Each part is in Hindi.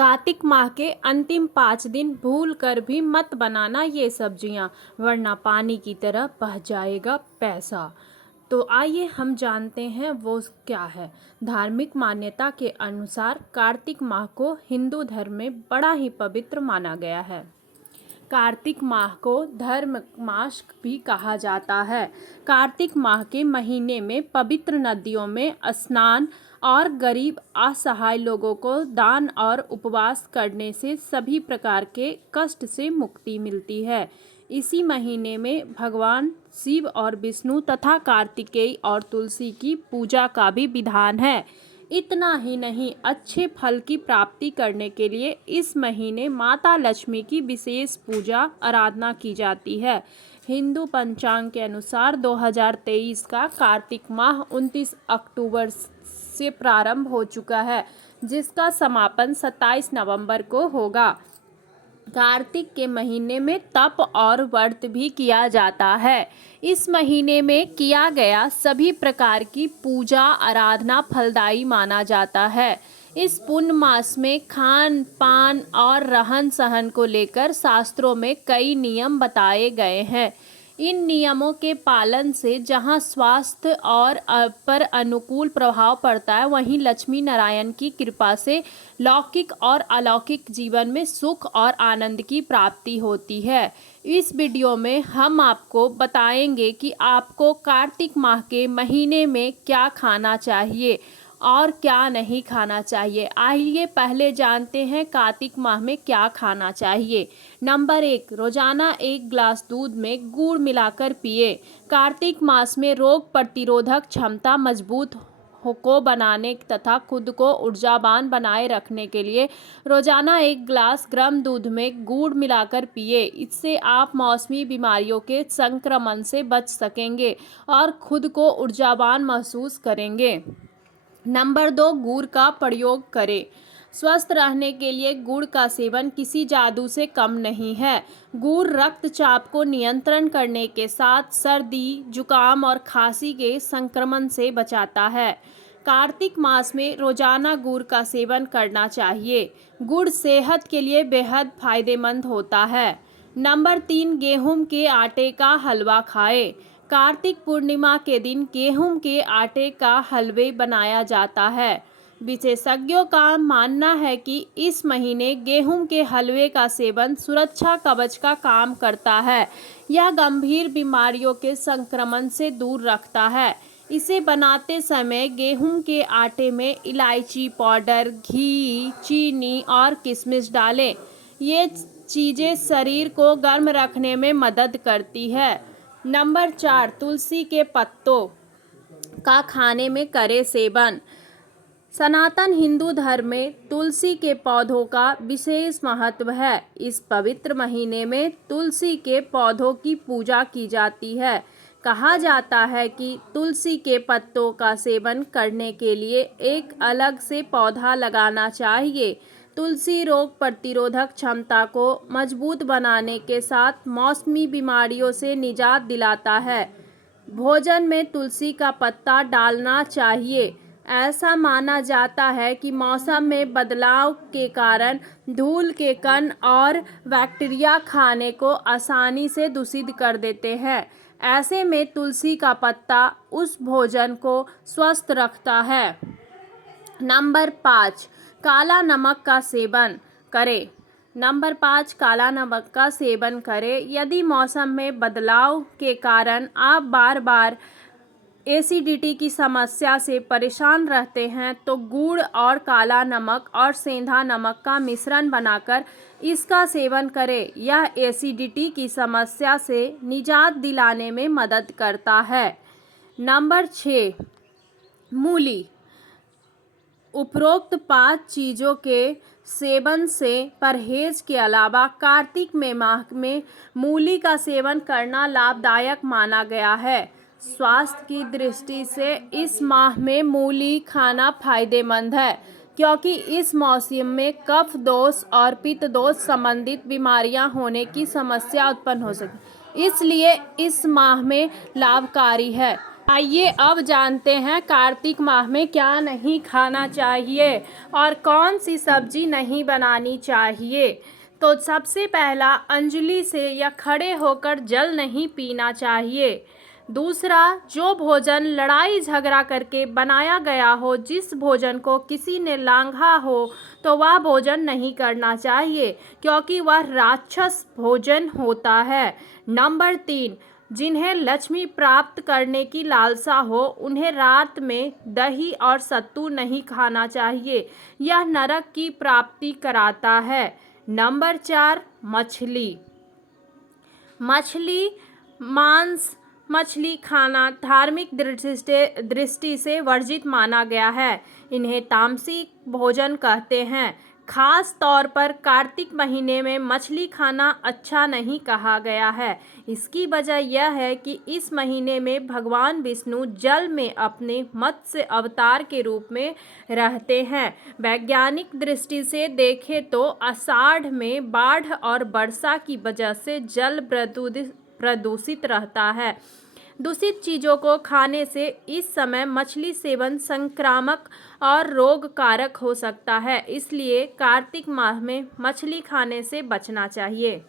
कार्तिक माह के अंतिम 5 दिन भूल कर भी मत बनाना ये सब्जियां, वरना पानी की तरह बह जाएगा पैसा। तो आइए हम जानते हैं वो क्या है। धार्मिक मान्यता के अनुसार कार्तिक माह को हिंदू धर्म में बड़ा ही पवित्र माना गया है। कार्तिक माह को धर्म मास भी कहा जाता है। कार्तिक माह के महीने में पवित्र नदियों में स्नान और गरीब असहाय लोगों को दान और उपवास करने से सभी प्रकार के कष्ट से मुक्ति मिलती है। इसी महीने में भगवान शिव और विष्णु तथा कार्तिकेय और तुलसी की पूजा का भी विधान है। इतना ही नहीं, अच्छे फल की प्राप्ति करने के लिए इस महीने माता लक्ष्मी की विशेष पूजा आराधना की जाती है। हिंदू पंचांग के अनुसार 2023 का कार्तिक माह 29 अक्टूबर से प्रारंभ हो चुका है, जिसका समापन 27 नवंबर को होगा। कार्तिक के महीने में तप और व्रत भी किया जाता है। इस महीने में किया गया सभी प्रकार की पूजा आराधना फलदायी माना जाता है। इस पुण्य मास में खान पान और रहन सहन को लेकर शास्त्रों में कई नियम बताए गए हैं। इन नियमों के पालन से जहां स्वास्थ्य और पर अनुकूल प्रभाव पड़ता है, वहीं लक्ष्मी नारायण की कृपा से लौकिक और अलौकिक जीवन में सुख और आनंद की प्राप्ति होती है। इस वीडियो में हम आपको बताएंगे कि आपको कार्तिक माह के महीने में क्या खाना चाहिए और क्या नहीं खाना चाहिए। आइए पहले जानते हैं कार्तिक माह में क्या खाना चाहिए। नंबर 1, रोजाना 1 गिलास दूध में गुड़ मिलाकर पिए। कार्तिक मास में रोग प्रतिरोधक क्षमता मजबूत को बनाने तथा खुद को ऊर्जावान बनाए रखने के लिए रोजाना 1 गिलास गर्म दूध में गुड़ मिलाकर पिए। इससे आप मौसमी बीमारियों के संक्रमण से बच सकेंगे और खुद को ऊर्जावान महसूस करेंगे। नंबर 2, गुड़ का प्रयोग करें। स्वस्थ रहने के लिए गुड़ का सेवन किसी जादू से कम नहीं है। गुड़ रक्तचाप को नियंत्रण करने के साथ सर्दी, जुकाम और खांसी के संक्रमण से बचाता है। कार्तिक मास में रोजाना गुड़ का सेवन करना चाहिए। गुड़ सेहत के लिए बेहद फायदेमंद होता है। नंबर 3, गेहूं के आटे का हलवा खाएं। कार्तिक पूर्णिमा के दिन गेहूं के आटे का हलवे बनाया जाता है। विशेषज्ञों का मानना है कि इस महीने गेहूं के हलवे का सेवन सुरक्षा कवच का काम करता है। यह गंभीर बीमारियों के संक्रमण से दूर रखता है। इसे बनाते समय गेहूं के आटे में इलायची पाउडर, घी, चीनी और किशमिश डालें। ये चीज़ें शरीर को गर्म रखने में मदद करती है। नंबर 4, तुलसी के पत्तों का खाने में करें सेवन। सनातन हिंदू धर्म में तुलसी के पौधों का विशेष महत्व है। इस पवित्र महीने में तुलसी के पौधों की पूजा की जाती है। कहा जाता है कि तुलसी के पत्तों का सेवन करने के लिए एक अलग से पौधा लगाना चाहिए। तुलसी रोग प्रतिरोधक क्षमता को मजबूत बनाने के साथ मौसमी बीमारियों से निजात दिलाता है। भोजन में तुलसी का पत्ता डालना चाहिए। ऐसा माना जाता है कि मौसम में बदलाव के कारण धूल के कण और बैक्टीरिया खाने को आसानी से दूषित कर देते हैं। ऐसे में तुलसी का पत्ता उस भोजन को स्वस्थ रखता है। नंबर 5, काला नमक का सेवन करें। नंबर 5, काला नमक का सेवन करें। यदि मौसम में बदलाव के कारण आप बार बार एसिडिटी की समस्या से परेशान रहते हैं, तो गुड़ और काला नमक और सेंधा नमक का मिश्रण बनाकर इसका सेवन करें। यह एसिडिटी की समस्या से निजात दिलाने में मदद करता है। नंबर 6, मूली। उपरोक्त 5 चीज़ों के सेवन से परहेज के अलावा कार्तिक माह में मूली का सेवन करना लाभदायक माना गया है। स्वास्थ्य की दृष्टि से इस माह में मूली खाना फायदेमंद है, क्योंकि इस मौसम में कफ दोष और पित्त दोष संबंधित बीमारियां होने की समस्या उत्पन्न हो सकती है, इसलिए इस माह में लाभकारी है। आइए अब जानते हैं कार्तिक माह में क्या नहीं खाना चाहिए और कौन सी सब्जी नहीं बनानी चाहिए। तो सबसे पहला, अंजलि से या खड़े होकर जल नहीं पीना चाहिए। दूसरा, जो भोजन लड़ाई झगड़ा करके बनाया गया हो, जिस भोजन को किसी ने लांघा हो, तो वह भोजन नहीं करना चाहिए क्योंकि वह राक्षस भोजन होता है। नंबर 3, जिन्हें लक्ष्मी प्राप्त करने की लालसा हो, उन्हें रात में दही और सत्तू नहीं खाना चाहिए, यह नरक की प्राप्ति कराता है। नंबर 4, मछली मांस मछली खाना धार्मिक दृष्टि से वर्जित माना गया है। इन्हें तामसिक भोजन कहते हैं। खास तौर पर कार्तिक महीने में मछली खाना अच्छा नहीं कहा गया है। इसकी वजह यह है कि इस महीने में भगवान विष्णु जल में अपने मत्स्य अवतार के रूप में रहते हैं। वैज्ञानिक दृष्टि से देखें तो आषाढ़ में बाढ़ और वर्षा की वजह से जल प्रदूषित रहता है। दूषित चीज़ों को खाने से इस समय मछली सेवन संक्रामक और रोग कारक हो सकता है, इसलिए कार्तिक माह में मछली खाने से बचना चाहिए।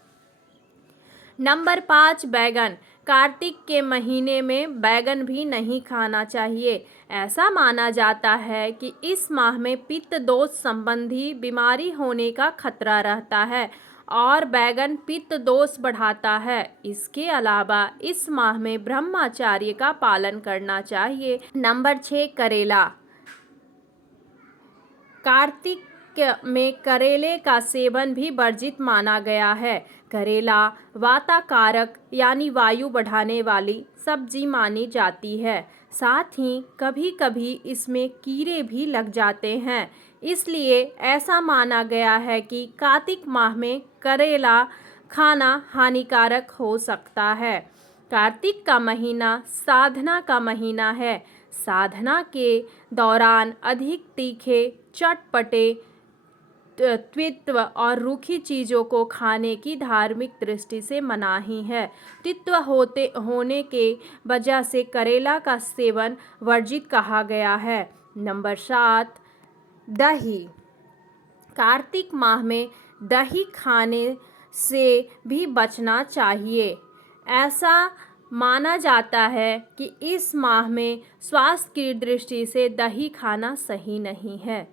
नंबर 5, बैगन। कार्तिक के महीने में बैगन भी नहीं खाना चाहिए। ऐसा माना जाता है कि इस माह में पित्त दोष संबंधी बीमारी होने का खतरा रहता है और बैगन पित्त दोष बढ़ाता है। इसके अलावा इस माह में ब्रह्मचर्य का पालन करना चाहिए। नंबर 6, करेला। कार्तिक में करेले का सेवन भी वर्जित माना गया है। करेला वाताकारक यानी वायु बढ़ाने वाली सब्जी मानी जाती है। साथ ही कभी कभी इसमें कीड़े भी लग जाते हैं, इसलिए ऐसा माना गया है कि कार्तिक माह में करेला खाना हानिकारक हो सकता है। कार्तिक का महीना साधना का महीना है। साधना के दौरान अधिक तीखे, चटपटे, तित्व और रूखी चीज़ों को खाने की धार्मिक दृष्टि से मनाही है। तित्व होने के वजह से करेला का सेवन वर्जित कहा गया है। नंबर 7, दही। कार्तिक माह में दही खाने से भी बचना चाहिए। ऐसा माना जाता है कि इस माह में स्वास्थ्य की दृष्टि से दही खाना सही नहीं है।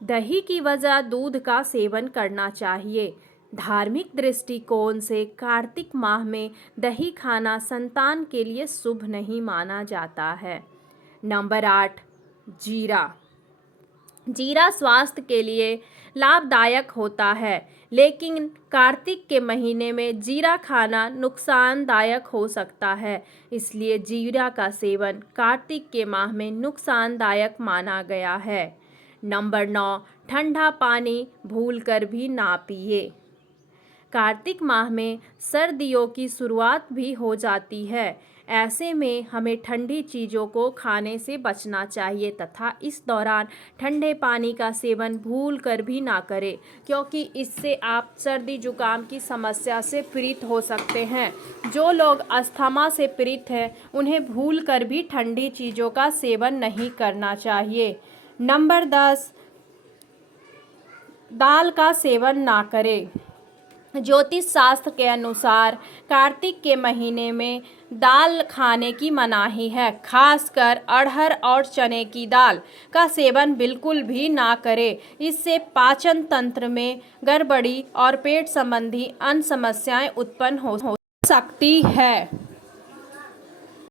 दही की वजह दूध का सेवन करना चाहिए। धार्मिक दृष्टिकोण से कार्तिक माह में दही खाना संतान के लिए शुभ नहीं माना जाता है। नंबर 8, जीरा। जीरा स्वास्थ्य के लिए लाभदायक होता है, लेकिन कार्तिक के महीने में जीरा खाना नुकसानदायक हो सकता है, इसलिए जीरा का सेवन कार्तिक के माह में नुकसानदायक माना गया है। नंबर 9, ठंडा पानी भूलकर भी ना पिए। कार्तिक माह में सर्दियों की शुरुआत भी हो जाती है। ऐसे में हमें ठंडी चीज़ों को खाने से बचना चाहिए तथा इस दौरान ठंडे पानी का सेवन भूल कर भी ना करें, क्योंकि इससे आप सर्दी जुकाम की समस्या से पीड़ित हो सकते हैं। जो लोग अस्थमा से पीड़ित हैं, उन्हें भूल कर भी ठंडी चीज़ों का सेवन नहीं करना चाहिए। नंबर 10, दाल का सेवन ना करें। ज्योतिष शास्त्र के अनुसार कार्तिक के महीने में दाल खाने की मनाही है। खासकर अरहर और चने की दाल का सेवन बिल्कुल भी ना करें। इससे पाचन तंत्र में गड़बड़ी और पेट संबंधी अन्य समस्याएं उत्पन्न हो सकती है।